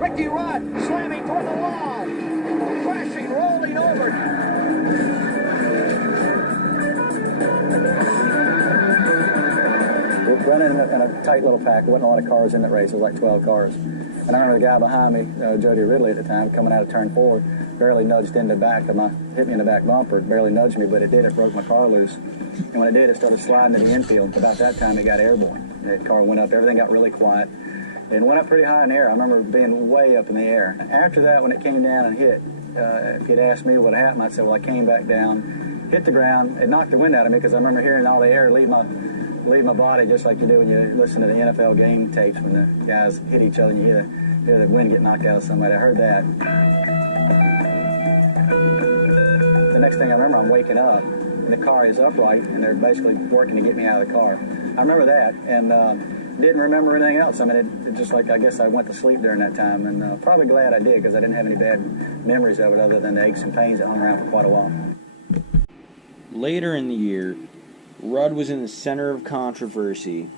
Ricky Rudd slamming toward the wall, crashing, rolling over. We're running in a tight little pack. There wasn't a lot of cars in that race. It was like 12 cars. And I remember the guy behind me, Jody Ridley at the time, coming out of turn 4, barely nudged in the back of my, hit me in the back bumper. It barely nudged me, but it did. It broke my car loose. And when it did, it started sliding to the infield. About that time, it got airborne. The car went up. Everything got really quiet. It went up pretty high in the air. I remember being way up in the air. After that, when it came down and hit, if you'd asked me what happened, I'd say, well, I came back down, hit the ground. It knocked the wind out of me because I remember hearing all the air leave my body, just like you do when you listen to the NFL game tapes when the guys hit each other and you hear the wind get knocked out of somebody. I heard that. The next thing I remember, I'm waking up, and the car is upright, and they're basically working to get me out of the car. I remember that, and didn't remember anything else. I mean, it just like, I guess I went to sleep during that time, and probably glad I did, because I didn't have any bad memories of it other than the aches and pains that hung around for quite a while. Later in the year, Rudd was in the center of controversy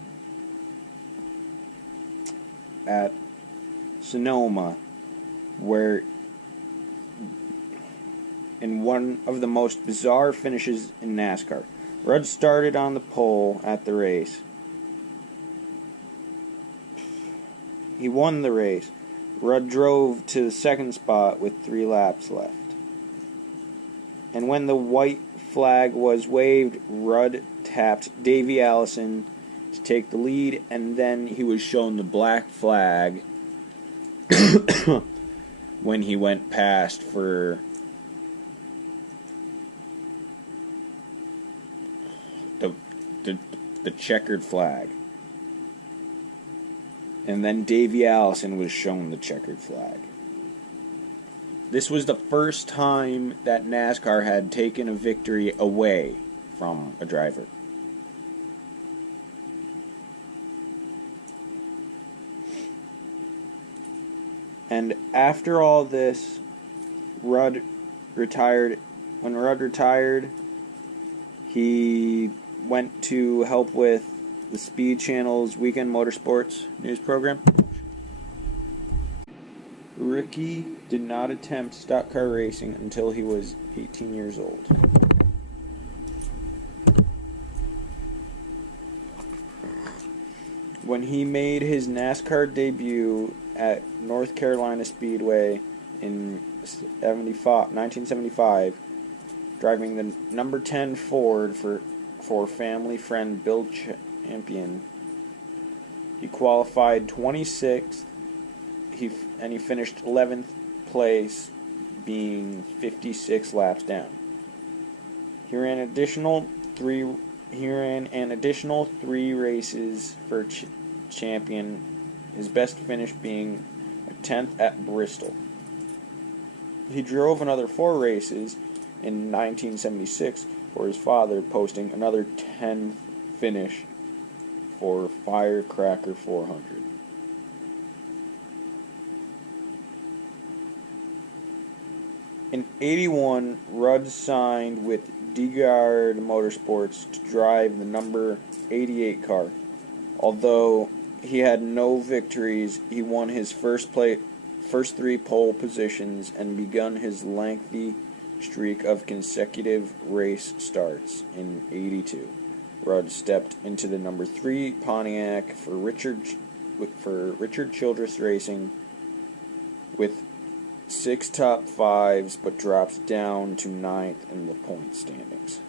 at Sonoma, where in one of the most bizarre finishes in NASCAR. Rudd started on the pole at the race. He won the race. Rudd drove to the second spot with 3 laps left. And when the white flag was waved, Rudd tapped Davey Allison to take the lead, and then he was shown the black flag when he went past for the checkered flag. And then Davey Allison was shown the checkered flag. This was the first time that NASCAR had taken a victory away from a driver. And after all this, Rudd retired. When Rudd retired, he went to help with the Speed Channel's Weekend Motorsports news program. Ricky did not attempt stock car racing until he was 18 years old. When he made his NASCAR debut at North Carolina Speedway in 1975, driving the number 10 Ford for family friend Bill Champion, he qualified 26th. He finished 11th place, being 56 laps down. He ran an additional three races for Champion, his best finish being a 10th at Bristol. He drove another 4 races in 1976 for his father, posting another 10th finish for Firecracker 400. In 81, Rudd signed with DeGuard Motorsports to drive the number 88 car. Although he had no victories, he won his first 3 pole positions and begun his lengthy streak of consecutive race starts in 82. Rudd stepped into the number 3 Pontiac for Richard Childress Racing with 6 top 5s, but drops down to 9th in the point standings.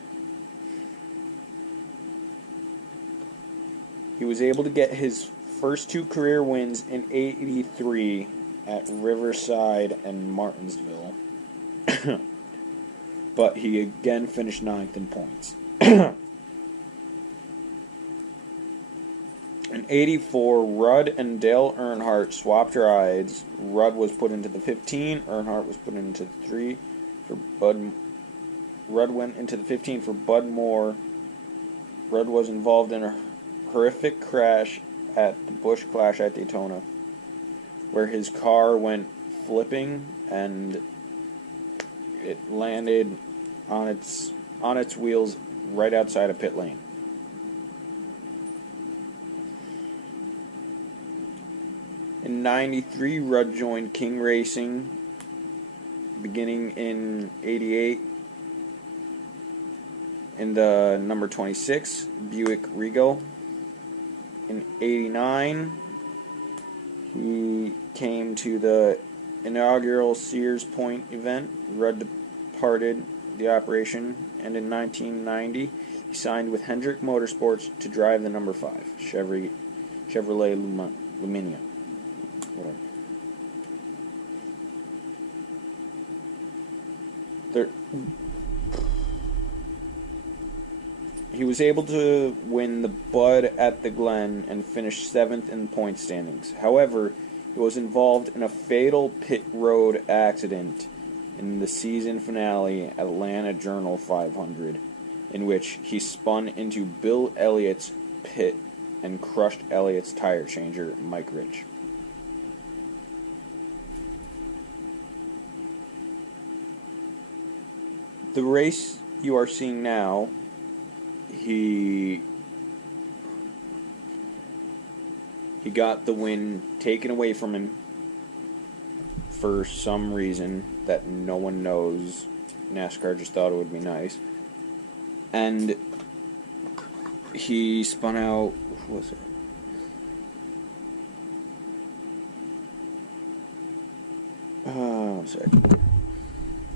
He was able to get his first 2 career wins in 83 at Riverside and Martinsville, but he again finished 9th in points. In 84, Rudd and Dale Earnhardt swapped rides. Rudd was put into the 15, Earnhardt was put into the 3 for Bud. Rudd went into the 15 for Bud Moore. Rudd was involved in a horrific crash at the Busch Clash at Daytona, where his car went flipping and it landed on its wheels right outside of pit lane. In '93, Rudd joined King Racing, beginning in '88, in the number 26 Buick Regal. In '89, he came to the inaugural Sears Point event. Rudd departed the operation, and in 1990, he signed with Hendrick Motorsports to drive the number 5 Chevrolet Luminia. Whatever. He was able to win the Bud at the Glen and finish 7th in point standings. However, he was involved in a fatal pit road accident in the season finale at Atlanta Journal 500, in which he spun into Bill Elliott's pit and crushed Elliott's tire changer, Mike Rich. The race you are seeing now, he got the win taken away from him for some reason that no one knows. NASCAR just thought it would be nice. And he spun out, what was it? One second.